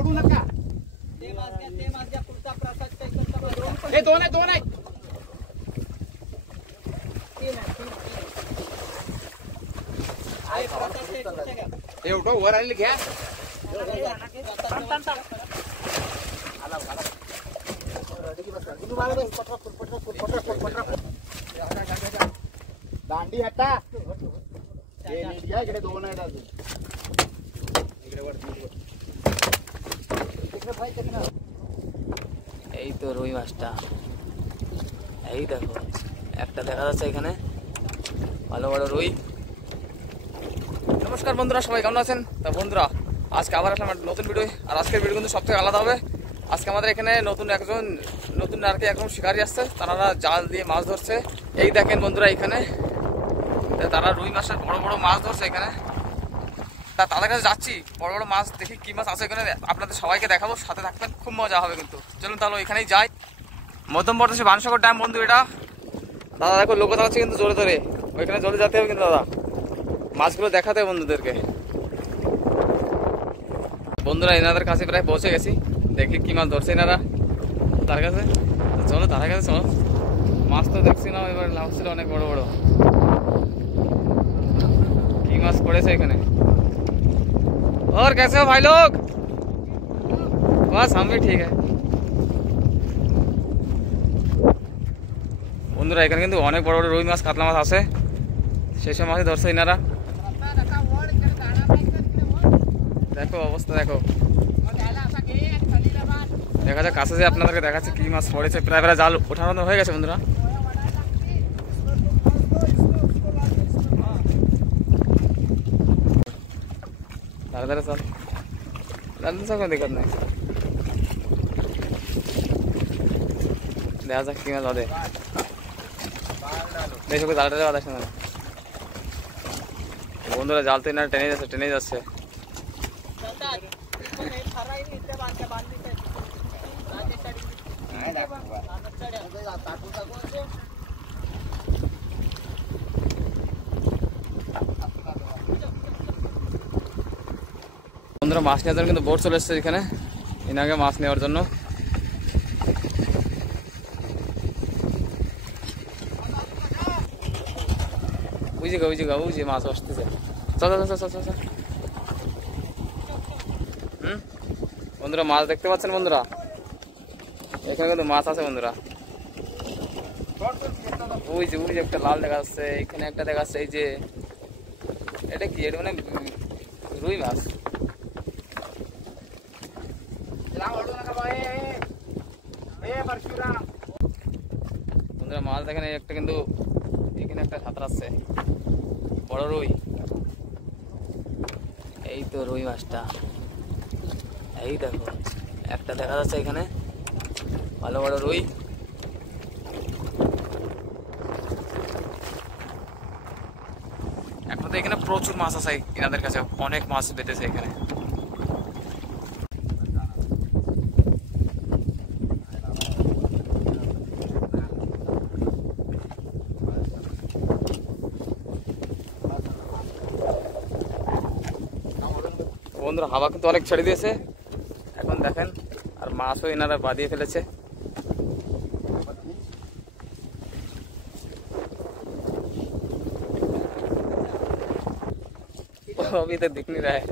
ओढू नका. हे दोन आहे दोन आहे. एवढं वर आलेलं घ्या. दांडी हटा. इकडे दोन आहेत अजून. इकडे वर এই তো রুই মাছটা, এই দেখো একটা দেখা যাচ্ছে এখানে, ভালো বড় রুই। নমস্কার বন্ধুরা, সবাই কেমন আছেন? তা বন্ধুরা, আজকে আবার আসলাম একটা নতুন ভিডিও। আর আজকের ভিডিও কিন্তু সব থেকে আলাদা হবে। আজকে আমাদের এখানে নতুন আর কি একদম শিকারি আসছে, তারা জাল দিয়ে মাছ ধরছে। এই দেখেন বন্ধুরা, এখানে তারা রুই মাছের বড় বড় মাছ ধরছে এখানে। তাদের কাছে যাচ্ছি, বড় বড় মাছ দেখি কি মাছ আছে এখানে, আপনাদের সবাইকে দেখাবো, সাথে থাকবেন, খুব মজা হবে কিন্তু। চলুন তাহলে এখানেই যাই। মধ্যম বর্তমানে বানসাগর ড্যাম বন্ধু এটা। দাদা দেখো লোক দাঁড়াচ্ছে কিন্তু জোরে জোরে, ওইখানে জোরে যেতে হবে কিন্তু দাদা, মাছগুলো দেখাতে হবে বন্ধুদেরকে। বন্ধুরা এনাদের কাছে প্রায় পৌঁছে গেছি, দেখি কি মাছ ধরছে এনারা তার কাছে। চলো তার কাছে চলো, মাছ তো দেখছি না, এবার লাগছিল অনেক বড় বড়। কি মাছ পড়েছে এখানে? और कैसे हो भाई लोग? बस हम भी ठीक है। বন্ধুরা এখানে কিন্তু অনেক বড় বড় রুই মাছ কাতলা মাছ আছে, সেসব মাছই ধরছে এনারা। দেখো অবস্থা দেখো, দেখা যাক কাছে যে আপনাদেরকে দেখাচ্ছে কি মাছ পড়েছে। প্রায় প্রায় জাল ওঠানো হয়ে গেছে বন্ধুরা। दादा चल दादा कोई दिक्कत नहीं, দেখা যাক কি মাছ বাদে। দেখো জালটা বাদ আসছে না বন্ধুরা, জাল তো এনারা টেনে যাচ্ছে। বন্ধুরা মাছ নেওয়ার জন্য কিন্তু বোট চলে এসছে এখানে, এনাকে মাছ নেওয়ার জন্য। বুঝি মাছ আসতেছে। বন্ধুরা মাছ দেখতে পাচ্ছেন বন্ধুরা, এখানে কিন্তু মাছ আছে বন্ধুরা। বুঝি একটা লাল দেখা যাচ্ছে, এখানে একটা দেখা যাচ্ছে। এই যে এটা কি, এটা মানে রুই মাছ। বন্ধুরা মাছ দেখেন একটা, কিন্তু এখানে একটা সাঁতরাচ্ছে বড় রুই। এই তো রুই মাছটা, এই দেখো একটা দেখা যাচ্ছে এখানে, ভালো বড় রুই। এখন তো এখানে প্রচুর মাছ আছে এনাদের কাছে, অনেক মাছ বেঁধেছে এখানে। বন্ধুরা হাওয়া কিন্তু অনেক ছেড়ে দিয়েছে এখন দেখেন, আর মাছও এনারা বাঁধিয়ে ফেলেছে। अभी तो दिख नहीं रहा है।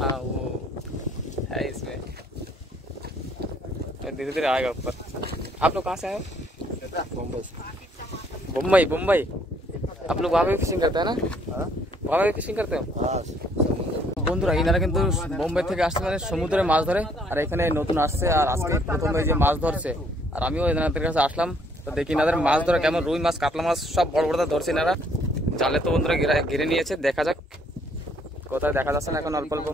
हाँ वो है इसमें, धीरे धीरे आएगा ऊपर। आप लोग कहाँ से आए? मुंबई। आप लोग वहाँ पे फिशिंग करते हैं ना? वहाँ पे फिशिंग करते हो? বন্ধুরা এনারা কিন্তু বোম্বে থেকে আসছে, মানে সমুদ্রে মাছ ধরে, আর এখানে নতুন আসছে, আর আজকে প্রথম এই যে মাছ ধরছে। আর আমিও এনাদের কাছে আসলাম, তো দেখি এনাদের মাছ ধরা কেমন। রুই মাছ কাতলা মাছ সব বড় বড় ধরছে এনারা, জালে তো বন্ধুরা ঘিরে নিয়েছে। দেখা যাক কোথায়, দেখা যাচ্ছে না এখন অল্প অল্প।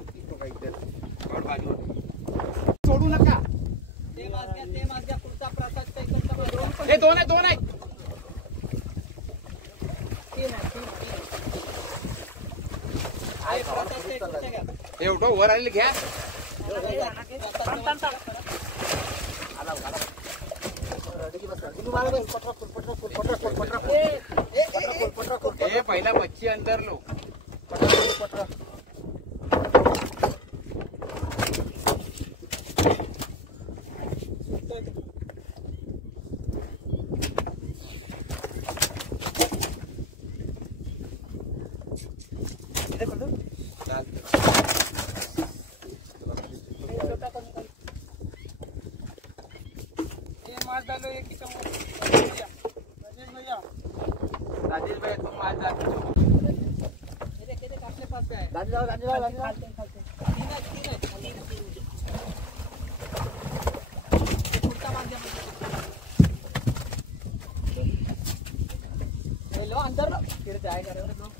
एवढं वर आलेलं घ्या. पहिला मच्छी अंदर लो. लो अंदर लो फिर जाएगा लो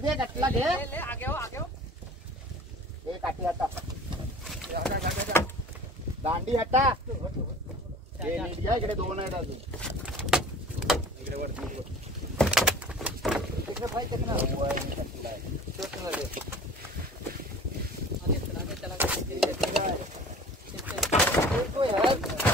दे कटला घे ले आगे हो ये काटी हटा दांडी हटा ये नीट घ्या इकडे दोन आहेत अजून इकडे वरती तिकडे पाय तिकडे वय कटला आगे चला देखो यार